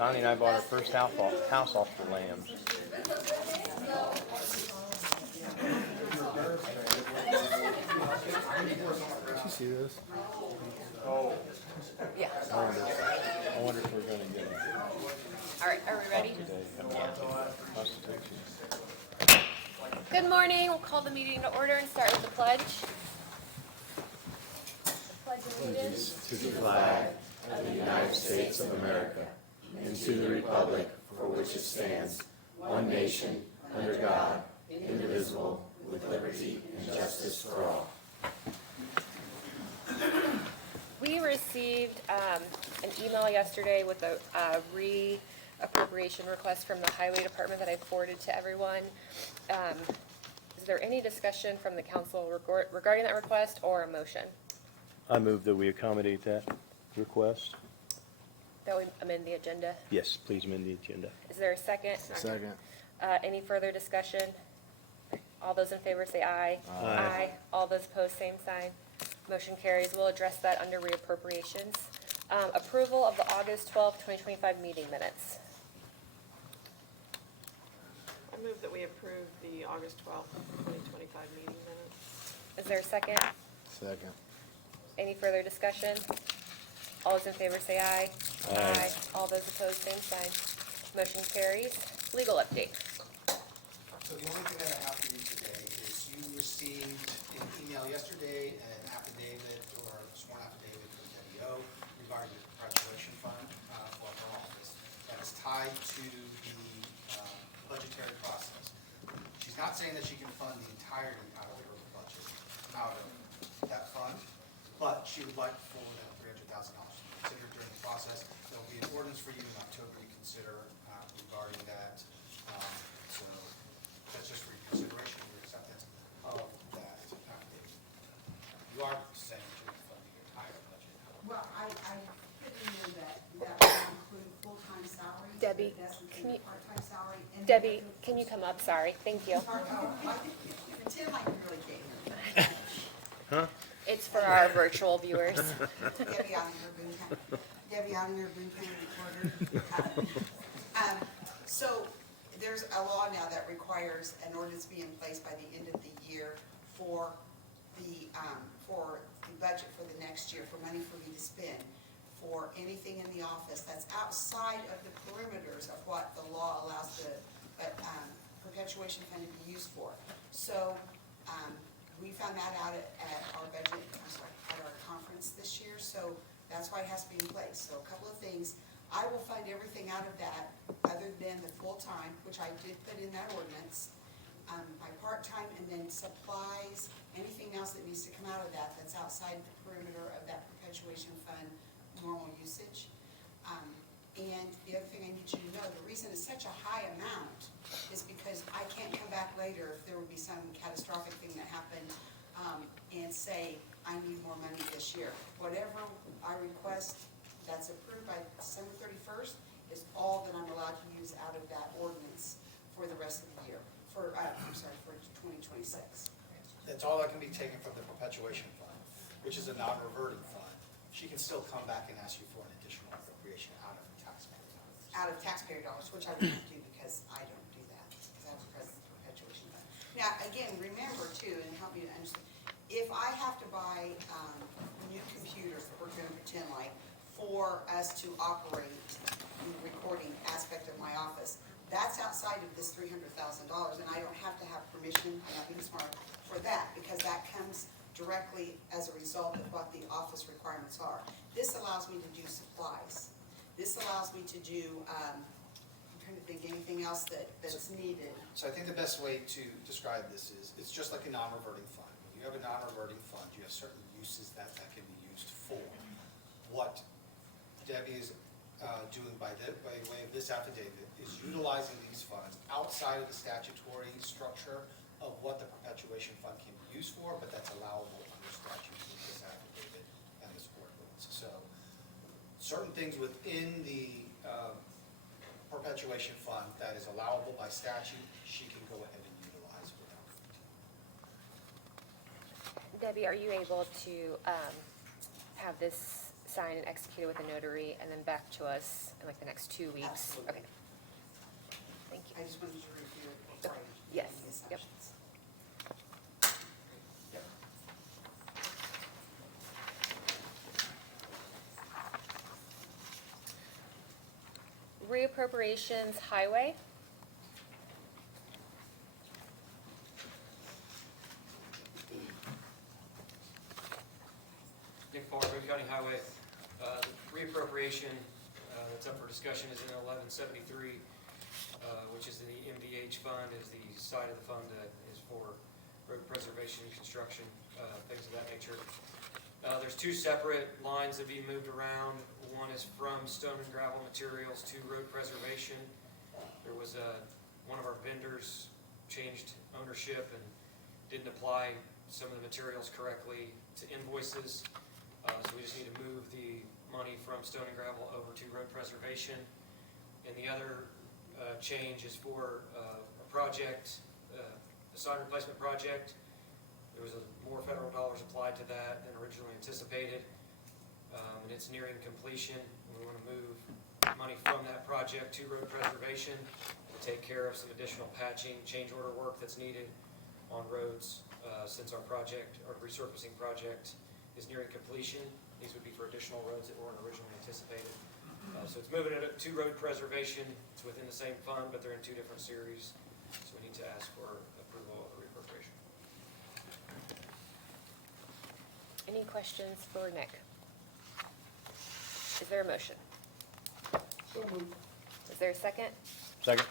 Connie and I bought our first house off the lambs. Did you see this? Yeah. I wonder if we're gonna get it All right, are we ready? today. Yeah. Constitution. Good morning. We'll call the meeting to order and start with the pledge. The pledge of allegiance. To the flag of the United States of America and to the republic for which it stands, one nation, under God, indivisible, with liberty and justice for all. We received an email yesterday with a re-appropriation request from the Highway Department that I forwarded to everyone. Is there any discussion from the council regarding that request or a motion? I move that we accommodate that request. That we amend the agenda? Yes, please amend the agenda. Is there a second? Second. Any further discussion? All those in favor say aye. Aye. All those opposed, same sign. Motion carries. We'll address that under reappropriations. Approval of the August 12th, 2025 meeting minutes. I move that we approve the August 12th, 2025 meeting minutes. Is there a second? Second. Any further discussion? All those in favor say aye. Aye. All those opposed, same sign. Motion carries. Legal update. So the only thing that I have for you today is you received an email yesterday, an affidavit or a sworn affidavit from Debbie O regarding the perpetuation fund for her office that is tied to the budgetary process. She's not saying that she can fund the entirety out of her budget, out of that fund, but she would like for that $300,000 to be considered during the process. There'll be an ordinance for you in October to consider regarding that. So that's just for your consideration, your acceptance of that affidavit. You are saying that you're funding your entire budget. Well, I put in there that would include full-time salary. Debbie, That's can include you- part-time salary. And Debbie, can you come up? Sorry. Thank you. Pretend like you really came. It's for our virtual viewers. Debbie out of your Boone County. Debbie out of your Boone County recorder. So there's a law now that requires an ordinance be in place by the end of the year for the budget for the next year, for money for me to spend for anything in the office that's outside of the perimeters of what the law allows the perpetuation fund to be used for. So we found that out at our budget, at our conference this year, so that's why it has to be in place. So a couple of things, I will fund everything out of that other than the full-time, which I did put in that ordinance, my part-time, and then supplies, anything else that needs to come out of that that's outside the perimeter of that perpetuation fund normal usage. And the other thing I need you to know, the reason it's such a high amount is because I can't come back later if there would be some catastrophic thing that happened and say, I need more money this year. Whatever I request that's approved by December 31st is all that I'm allowed to use out of that ordinance for the rest of the year, for 2026. That's all that can be taken from the perpetuation fund, which is a non-reverting fund. She can still come back and ask you for an additional appropriation out of taxpayer dollars. Out of taxpayer dollars, which I wouldn't do because I don't do that, because I was president of the perpetuation fund. Now, again, remember too, and help me to understand, if I have to buy new computers, we're gonna pretend like, for us to operate the recording aspect of my office, that's outside of this $300,000, and I don't have to have permission, I'm not being smart, for that, because that comes directly as a result of what the office requirements are. This allows me to do supplies. This allows me to do, I'm trying to think anything else that's needed. So I think the best way to describe this is, it's just like a non-reverting fund. When you have a non-reverting fund, you have certain uses that can be used for. What Debbie is doing by way of this affidavit is utilizing these funds outside of the statutory structure of what the perpetuation fund can be used for, but that's allowable under statute with this affidavit and this ordinance. So certain things within the perpetuation fund that is allowable by statute, she can go ahead and utilize without fee. Debbie, are you able to have this signed and executed with a notary, and then back to us in like the next 2 weeks? Absolutely. Okay. Thank you. I just wanted to review it before I make Yes, any yep. assumptions. Reappropriations highway. Nick Farr, Boone County Highway. The reappropriation that's up for discussion is in 1173, which is the MVH fund, is the side of the fund that is for road preservation, construction, things of that nature. There's two separate lines that be moved around. One is from stone and gravel materials to road preservation. There was one of our vendors changed ownership and didn't apply some of the materials correctly to invoices. So we just need to move the money from stone and gravel over to road preservation. And the other change is for a project, a sign replacement project. There was more federal dollars applied to that than originally anticipated. And it's nearing completion. We want to move money from that project to road preservation to take care of some additional patching, change order work that's needed on roads since our project, our resurfacing project is nearing completion. These would be for additional roads that weren't originally anticipated. So it's moving it to road preservation. It's within the same fund, but they're in two different series. So we need to ask for approval of the reappropriation. Any questions for Nick? Is there a motion? Is there a second? Second.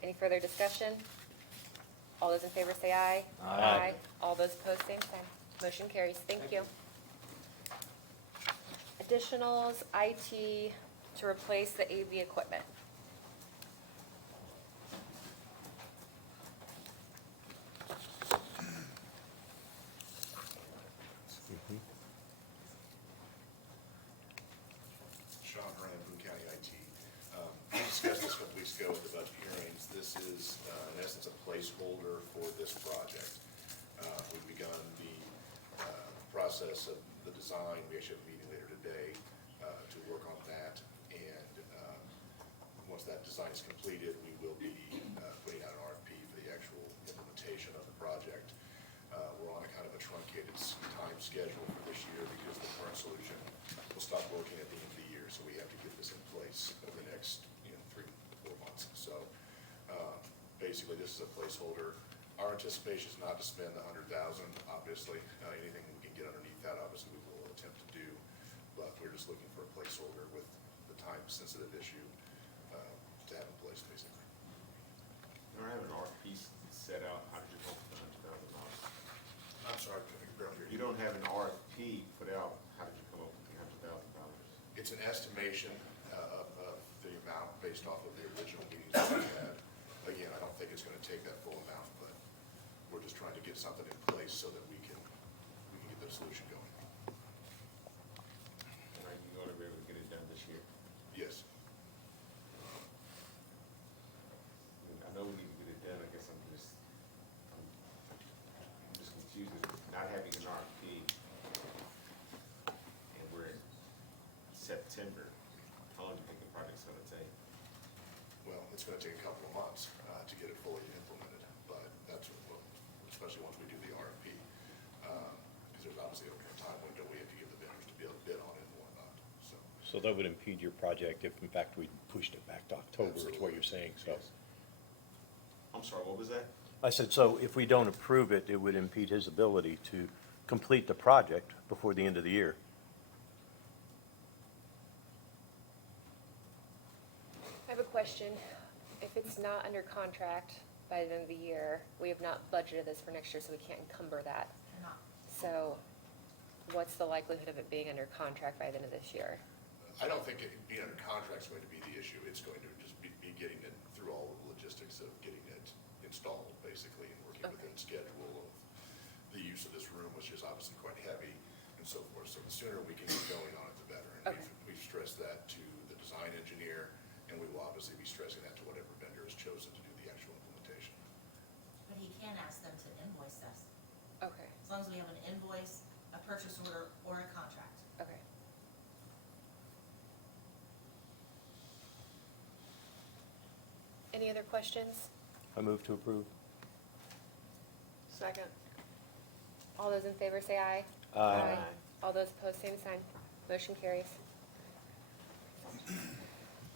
Any further discussion? All those in favor say aye. Aye. All those opposed, same sign. Motion carries. Thank you. Additionals, IT to replace the AV equipment. Sean Horan, Boone County IT. We discussed this a couple weeks ago at the budget hearings. This is, in essence, a placeholder for this project. We've begun the process of the design. We actually have a meeting later today to work on that. And once that design is completed, we will be putting out an RFP for the actual implementation of the project. We're on a kind of a truncated time schedule for this year because the current solution will stop working at the end of the year. So we have to get this in place over the next 3 to 4 months. So basically, this is a placeholder. Our anticipation is not to spend the $100,000. Obviously, anything we can get underneath that, obviously, we will attempt to do. But we're just looking for a placeholder with the time-sensitive issue to have in place, basically. You don't have an RFP set out, how did you come up with $100,000? I'm sorry, I can barely hear You you. don't have an RFP put out, how did you come up with $100,000? It's an estimation of the amount based off of the original meetings that we had. Again, I don't think it's gonna take that full amount, but we're just trying to get something in place so that we can get the solution going. And are you gonna be able to get it done this year? Yes. I know we need to get it done, I guess I'm just confused with not having an RFP. And we're in September, how long do you think the project's gonna take? Well, it's gonna take a couple of months to get it fully implemented, but that's what, especially once we do the RFP. Because there's obviously a time window we have to give the vendors to be able to bid on it and whatnot, so. So that would impede your project if in fact we pushed it back to October, is what you're saying, so. Yes. I'm sorry, what was that? I said, so if we don't approve it, it would impede his ability to complete the project before the end of the year. I have a question. If it's not under contract by the end of the year, we have not budgeted this for next year, so we can't encumber that. So what's the likelihood of it being under contract by the end of this year? I don't think it being under contract is going to be the issue. It's going to just be getting it through all the logistics of getting it installed, basically, and working within schedule of the use of this room, which is obviously quite heavy and so forth. So the sooner we can get going on it, the better. And Okay. we've stressed that to the design engineer, and we will obviously be stressing that to whatever vendor is chosen to do the actual implementation. But he can ask them to invoice us, Okay, as long as we have an invoice, a purchase order, or a contract. okay. Any other questions? I move to approve. Second. All those in favor say aye. Aye. All those opposed, same sign. Motion carries.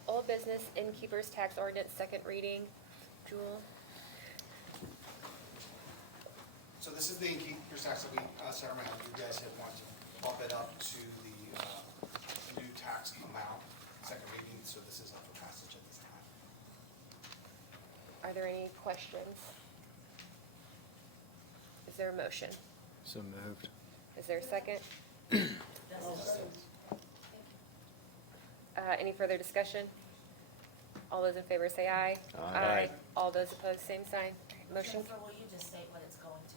Old business innkeeper's tax ordinance, second reading. Jewel? So this is the innkeeper's tax that we set around. You guys had wanted to bump it up to the new tax amount, second reading, so this is up for passage at this time. Are there any questions? Is there a motion? So moved. Is there a second? Any further discussion? All those in favor say aye. Aye. All those opposed, same sign. Motion, Jennifer, will you just state what it's going to,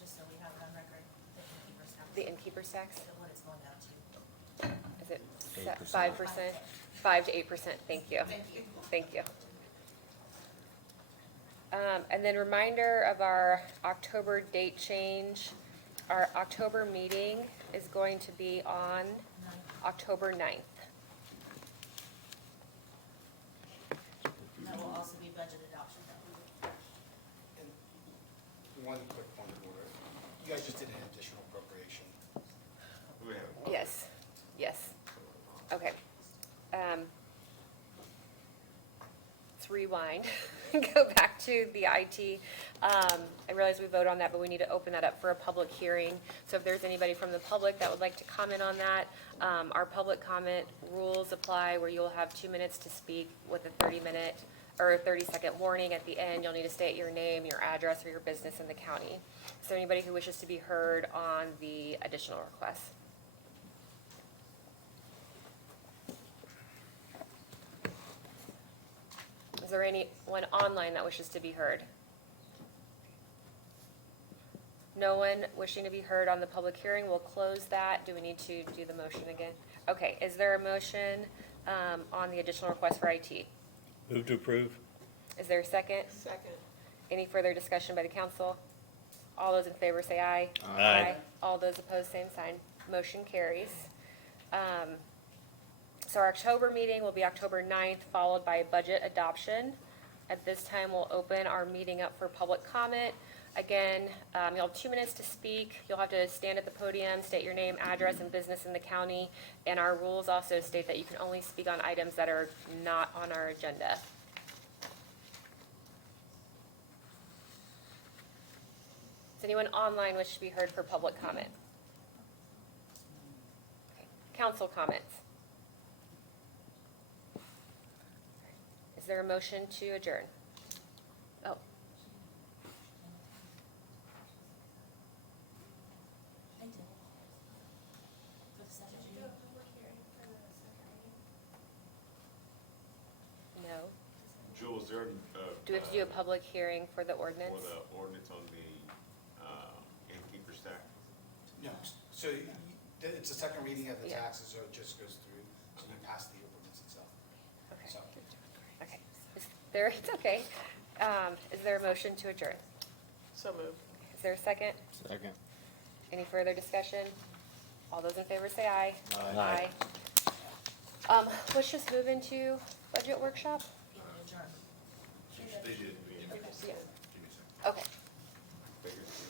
just so we have it on record, the innkeeper's tax? the innkeeper's tax, So what it's going down to. is it 8%. 5%? 5 to 8%, thank you. Thank you. Thank you. And then reminder of our October date change. Our October meeting is going to be on October 9th. That will also be budget adoption though. And one quick point of order. You guys just did an additional appropriation. We have. Yes, yes. Okay. Let's rewind, go back to the IT. I realize we voted on that, but we need to open that up for a public hearing. So if there's anybody from the public that would like to comment on that, our public comment rules apply where you'll have 2 minutes to speak with a 30-minute or a 30-second warning at the end. You'll need to state your name, your address, or your business in the county. Is there anybody who wishes to be heard on the additional requests? Is there anyone online that wishes to be heard? No one wishing to be heard on the public hearing. We'll close that. Do we need to do the motion again? Okay, is there a motion on the additional request for IT? Move to approve. Is there a second? Second. Any further discussion by the council? All those in favor say aye. Aye. All those opposed, same sign. Motion carries. So our October meeting will be October 9th, followed by budget adoption. At this time, we'll open our meeting up for public comment. Again, you'll have 2 minutes to speak. You'll have to stand at the podium, state your name, address, and business in the county. And our rules also state that you can only speak on items that are not on our agenda. Does anyone online wish to be heard for public comment? Okay. Council comments? Is there a motion to adjourn? Oh, I did. For the second reading. no. Joel, is there, Do we have to do a public hearing for the ordinance? for the ordinance on the, innkeeper's tax? No, so it's a second reading of the Yeah. taxes, so it just goes through, so you pass the ordinance itself. Okay. So, Okay. It's okay. Is there a motion to adjourn? So moved. Is there a second? Second. Any further discussion? All those in favor say aye. Aye. Let's just move into budget workshop.